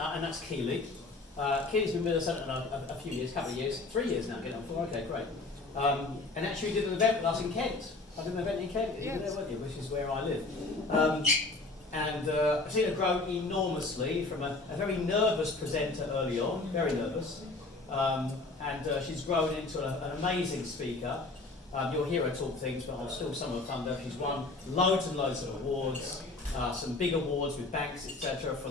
and that's Keely. Keely's been with us a few years, couple of years, 3 years now, getting on 4, okay, great. And actually did an event with us in Kent. I did an event in Kent, you were there, weren't you, which is where I live. I've seen her grow enormously from a very nervous presenter early on, very nervous. She's grown into an amazing speaker. You'll hear her talk things, but I'll steal some of her thunder. She's won loads and loads of awards, some big awards with banks, etc., for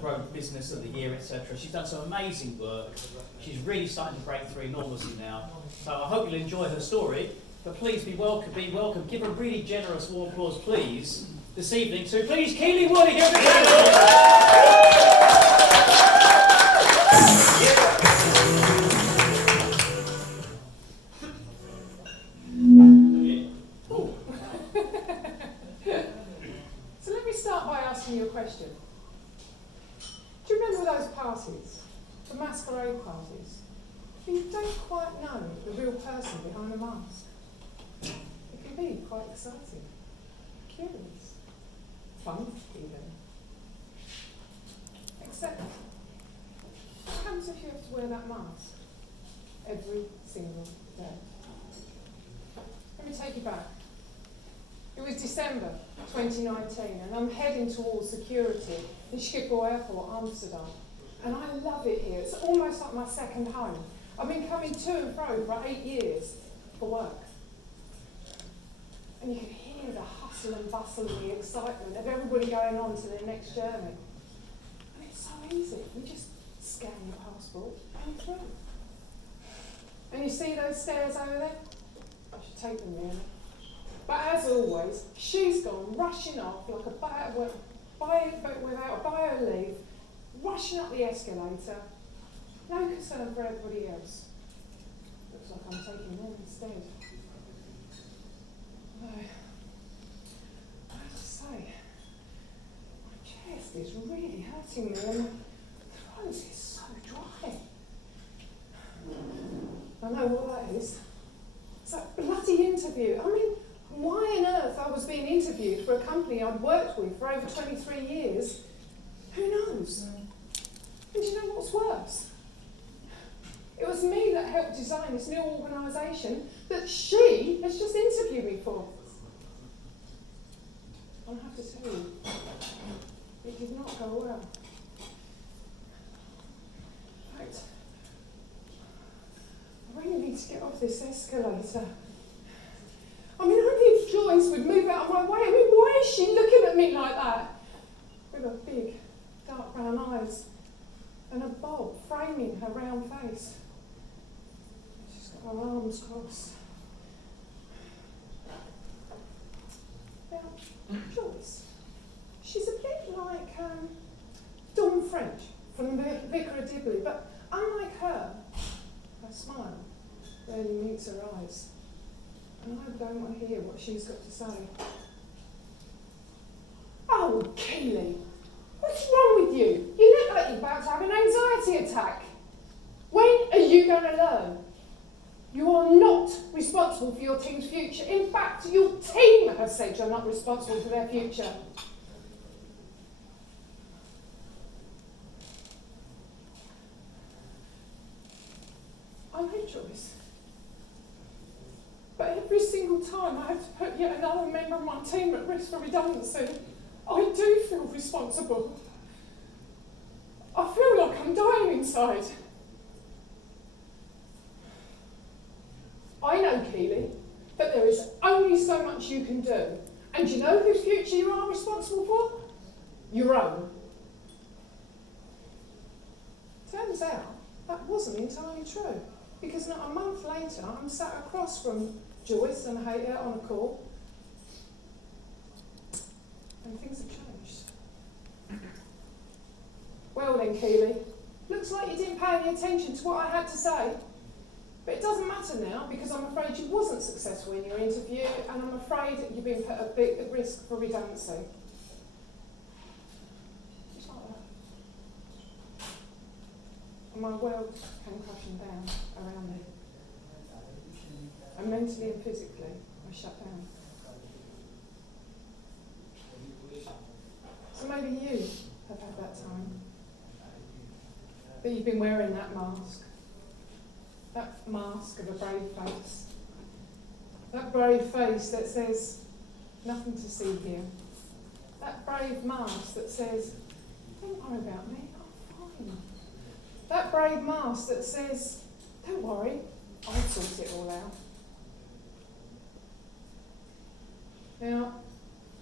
Grow Business of the Year, etc. She's done some amazing work. She's really starting to break through enormously now. So I hope you'll enjoy her story. But please be welcome. Give a really generous warm applause, please, this evening to please Keely Woody. Give So let me start by asking you a question. Do you remember those parties, the masquerade parties? You don't quite know the real person behind the mask. It can be quite exciting, curious, fun even. Except, what happens if you have to wear that mask every single day? Let me take you back. It was December 2019 and I'm heading towards security in Schiphol Airport, Amsterdam. And I love it here. It's almost like my second home. I've been coming to and fro for 8 years for work. And you can hear the hustle and bustle and the excitement of everybody going on to their next journey. And it's so easy. You just scan your passport and you're through. And you see those stairs over there? I should take them really. But as always, she's gone rushing off like a bat without a bio leave, rushing up the escalator. No concern for everybody else. Looks like I'm taking them instead. I have to say, my chest is really hurting me and the throat is so dry. I know what that is. It's that bloody interview. I mean, why on earth I was being interviewed for a company I'd worked with for over 23 years, who knows? And do you know what's worse? It was me that helped design this new organisation that she has just interviewed me for. I have to tell you, it did not go well. In fact, I really need to get off this escalator. I mean, only if Joyce would move out of my way. I mean, why is she looking at me like that? With her big, dark brown eyes and a bob framing her round face. She's got her arms crossed. Now, Joyce, she's a bit like Dawn French from the Vicar of Dibley, but unlike her smile barely meets her eyes. And I don't want to hear what she's got to say. Oh, Keely, what's wrong with you? You look like you're about to have an anxiety attack. When are you going to learn? You are not responsible for your team's future. In fact, your team have said you're not responsible for their future. I know, Joyce. But every single time I have to put yet another member of my team at risk for redundancy, I do feel responsible. I feel like I'm dying inside. I know, Keely, that there is only so much you can do. And you know whose future you are responsible for? Your own. Turns out that wasn't entirely true. Because not a month later, I'm sat across from Joyce and Hayter on a call. And things have changed. Well then, Keely, looks like you didn't pay any attention to what I had to say. But it doesn't matter now, because I'm afraid you wasn't successful in your interview, and I'm afraid you've been put at risk for redundancy. Just like that. And my world came crashing down around me. And mentally and physically, I shut down. So maybe you have had that time. that you've been wearing that mask of a brave face. That brave face that says, nothing to see here. That brave mask that says, don't worry about me, I'm fine. That brave mask that says, don't worry, I'll sort it all out. Now,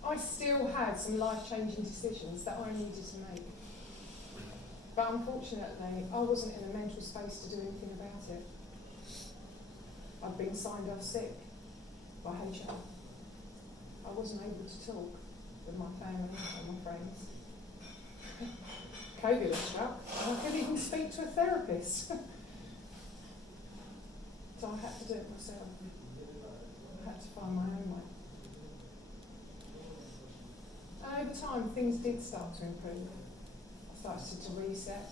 I still had some life-changing decisions that I needed to make. But unfortunately, I wasn't in a mental space to do anything about it. I'd been signed off sick by HR. I wasn't able to talk with my family or my friends. COVID had struck, and I couldn't even speak to a therapist. So I had to do it myself. I had to find my own way. And over time, things did start to improve. I started to reset.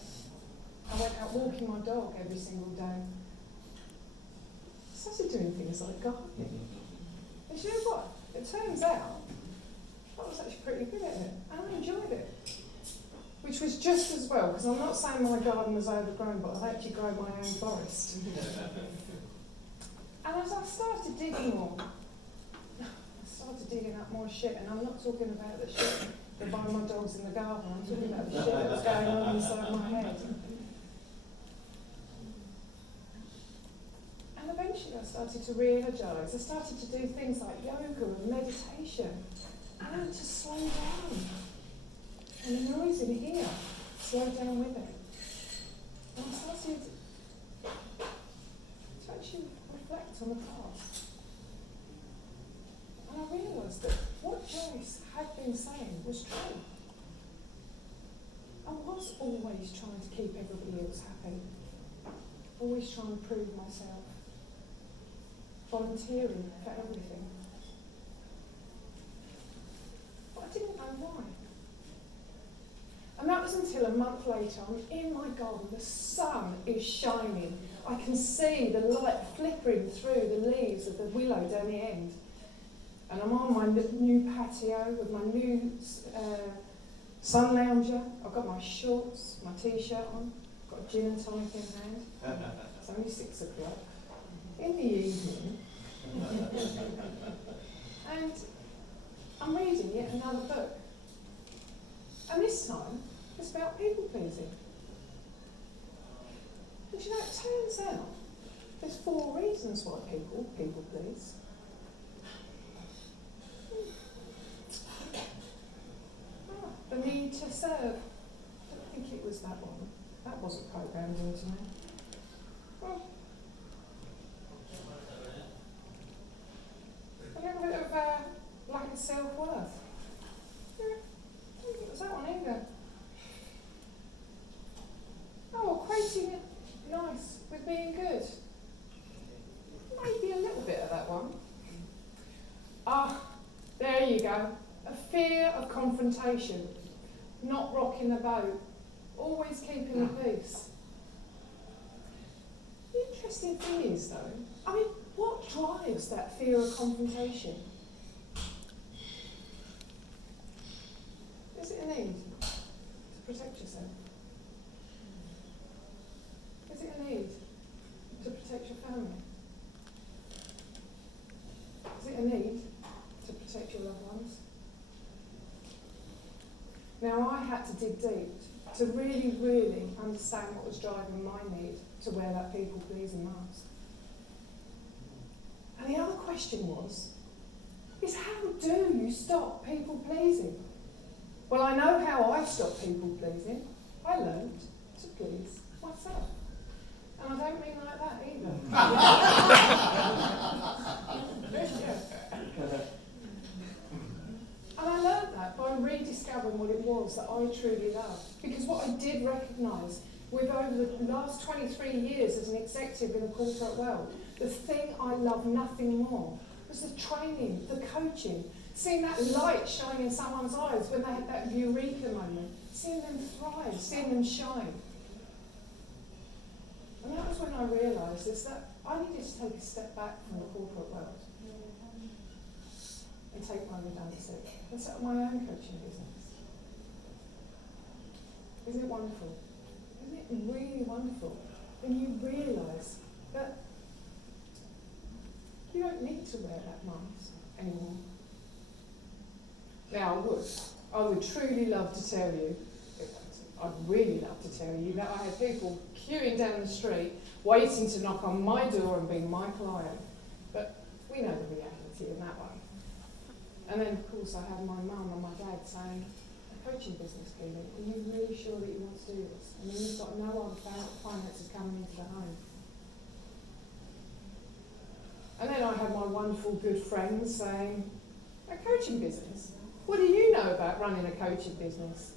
I went out walking my dog every single day. I started doing things like gardening. And you know what? It turns out I was actually pretty good at it, and I enjoyed it. Which was just as well, because I'm not saying my garden was overgrown, but I've actually grown my own forest. And as I started digging more, I started digging up more shit, and I'm not talking about the shit that by my dogs in the garden, I'm talking about the shit that was going on inside my head. And eventually I started to re-energise. I started to do things like yoga and meditation. I had to slow down. And the noise in here, slow down with it. And I started to actually reflect on the past. And I realised that what Joyce had been saying was true. I was always trying to keep everybody else happy. Always trying to prove myself. Volunteering for everything. But I didn't know why. And that was until a month later, I'm in my garden, the sun is shining. I can see the light flickering through the leaves of the willow down the end. And I'm on my new patio with my new sun lounger. I've got my shorts, my t-shirt on, got a gin and tonic in hand. It's only 6 o'clock in the evening. And I'm reading yet another book. And this time, it's about people pleasing. And you know, it turns out there's 4 reasons why people please. The need to serve. I don't think it was that one. That wasn't programmed into me. Well, a little bit of lack of self-worth. Yeah, I don't think it was that one either. Oh, equating it nice with being good. Maybe a little bit of that one. Ah, there you go. A fear of confrontation. Not rocking the boat. Always keeping the peace. The interesting thing is, though, I mean, what drives that fear of confrontation? Is it a need to protect yourself? Is it a need to protect your family? Is it a need to protect your loved ones? Now, I had to dig deep to really, really understand what was driving my need to wear that people-pleasing mask. And the other question is how do you stop people-pleasing? Well, I know how I stopped people-pleasing. I learned to please myself. And I don't mean like that either. And I learned that by rediscovering what it was that I truly loved. Because what I did recognise with over the last 23 years as an executive in the corporate world, the thing I loved nothing more was the training, the coaching, seeing that light shine in someone's eyes when they had that eureka moment, seeing them thrive, seeing them shine. And that was when I realised is that I needed to take a step back from the corporate world and take my redundancy and set up my own coaching business. Isn't it wonderful? Isn't it really wonderful when you realise that you don't need to wear that mask anymore? Now, I would truly love to tell you, I'd really love to tell you that I had people queuing down the street waiting to knock on my door and be my client. But we know the reality in that one. And then, of course, I had my mum and my dad saying, a coaching business, Keelan, are you really sure that you want to do this? I mean, you've got no other finances coming into the home. And then I had my wonderful good friends saying, a coaching business? What do you know about running a coaching business?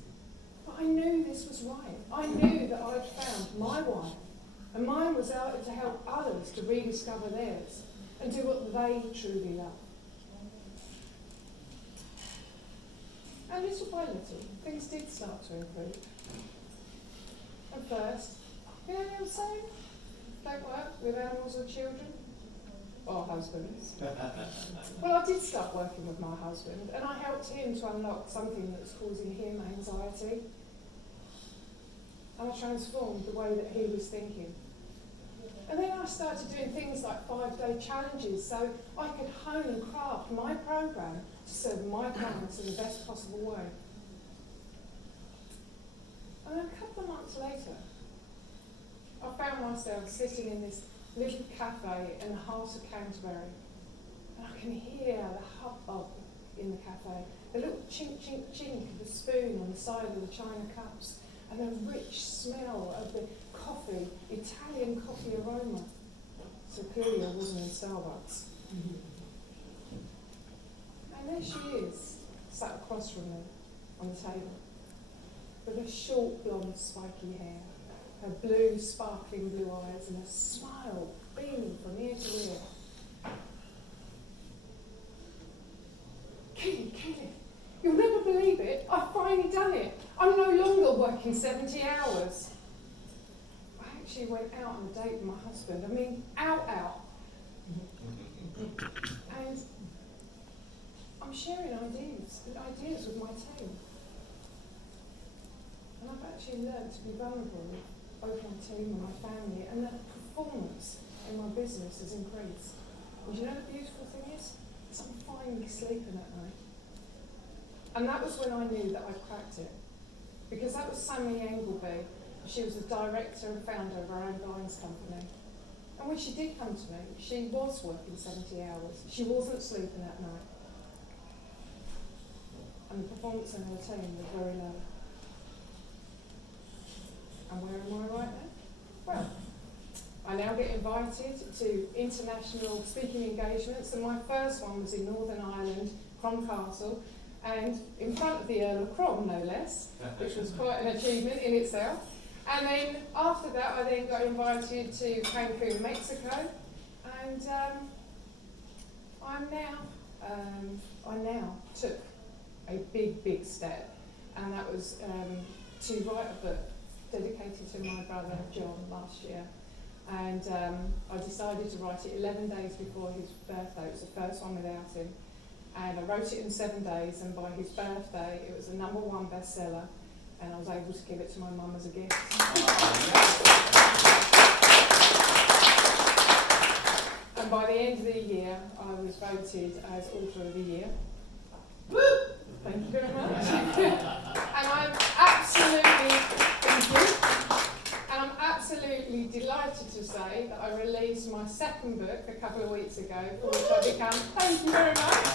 But I knew this was right. I knew that I'd found my wife, and mine was out to help others to rediscover theirs and do what they truly love. And little by little, things did start to improve. At first, you know what I'm saying? Don't work with animals or children. Or husbands. Well, I did start working with my husband, and I helped him to unlock something that was causing him anxiety. And I transformed the way that he was thinking. And then I started doing things like 5-day challenges so I could hone and craft my program to serve my clients in the best possible way. And a couple of months later, I found myself sitting in this little cafe in the heart of Canterbury. And I can hear the hubbub in the cafe, the little chink, chink, chink of the spoon on the side of the china cups, and the rich smell of the coffee, Italian coffee aroma. So clearly I wasn't in Starbucks. And there she is, sat across from me on the table, with her short blonde spiky hair, her blue, sparkling blue eyes, and a smile beaming from ear to ear. Keelan, you'll never believe it. I've finally done it. I'm no longer working 70 hours. I actually went out on a date with my husband. I mean, out. And I'm sharing ideas with my team. And I've actually learned to be vulnerable with both my team and my family, and the performance in my business has increased. And you know the beautiful thing is I'm finally sleeping at night. And that was when I knew that I'd cracked it. Because that was Sammy Engelby. She was the director and founder of her own blinds company. And when she did come to me, she was working 70 hours. She wasn't sleeping at night. And the performance in her team was very low. And where am I right now? Well, I now get invited to international speaking engagements, and my first one was in Northern Ireland, Crom Castle, and in front of the Earl of Crom, no less, which was quite an achievement in itself. And then after that, I then got invited to Cancun, Mexico, and I now took a big step, and that was to write a book dedicated to my brother John last year. And I decided to write it 11 days before his birthday. It was the first one without him. And I wrote it in 7 days, and by his birthday it was a #1 bestseller, and I was able to give it to my mum as a gift. And by the end of the year I was voted as Author of the Year. Thank you very much. And I'm absolutely delighted to say that I released my second book a couple of weeks ago, for which I became, thank you very much,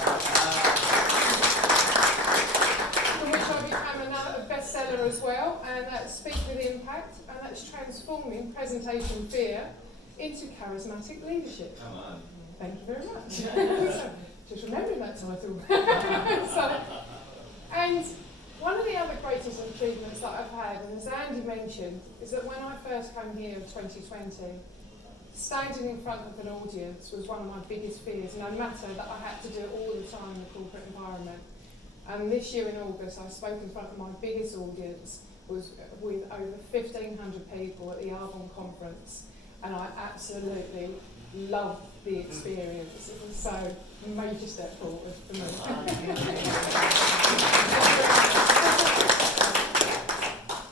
for which I became another bestseller as well, and that's Speak with Impact, and that's transforming presentation fear into charismatic leadership. Come on. Thank you very much. Just remembering that title. And one of the other greatest achievements that I've had, and as Andy mentioned, is that when I first came here in 2020, standing in front of an audience was one of my biggest fears, no matter that I had to do it all the time in the corporate environment. And this year in August, I spoke in front of my biggest audience, was with over 1,500 people at the Arbonne conference, and I absolutely loved the experience. It was so a major step forward for me.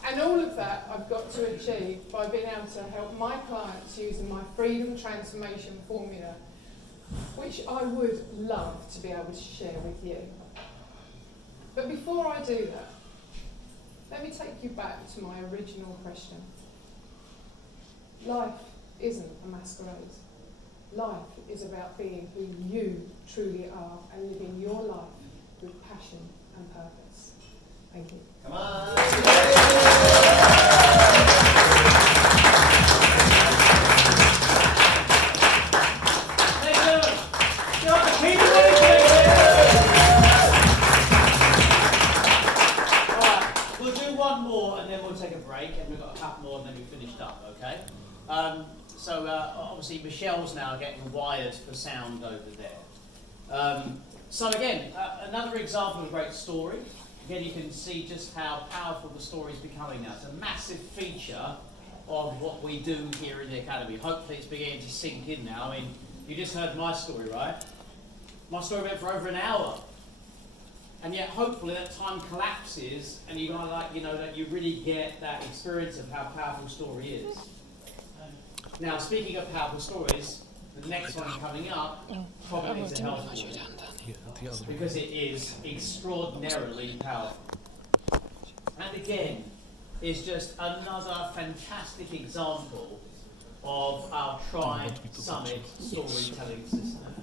And all of of that I've got to achieve by being able to help my clients using my Freedom Transformation formula, which I would love to be able to share with you. But before I do that, let me take you back to my original question. Life isn't a masquerade. Life is about being who you truly are and living your life with passion and purpose. Thank you. Come on. Obviously Michelle's now getting wired for sound over there. So again, another example of a great story. Again, you can see just how powerful the story is becoming now. It's a massive feature of what we do here in the Academy. Hopefully it's beginning to sink in now. I mean, you just heard my story, right? My story went for over an hour. And yet hopefully that time collapses and you kind of like, that you really get that experience of how powerful story is. Now, speaking of powerful stories, the next one coming up probably is a health warning, because it is extraordinarily powerful. And again, it's just another fantastic example of our Tribe Summit storytelling system.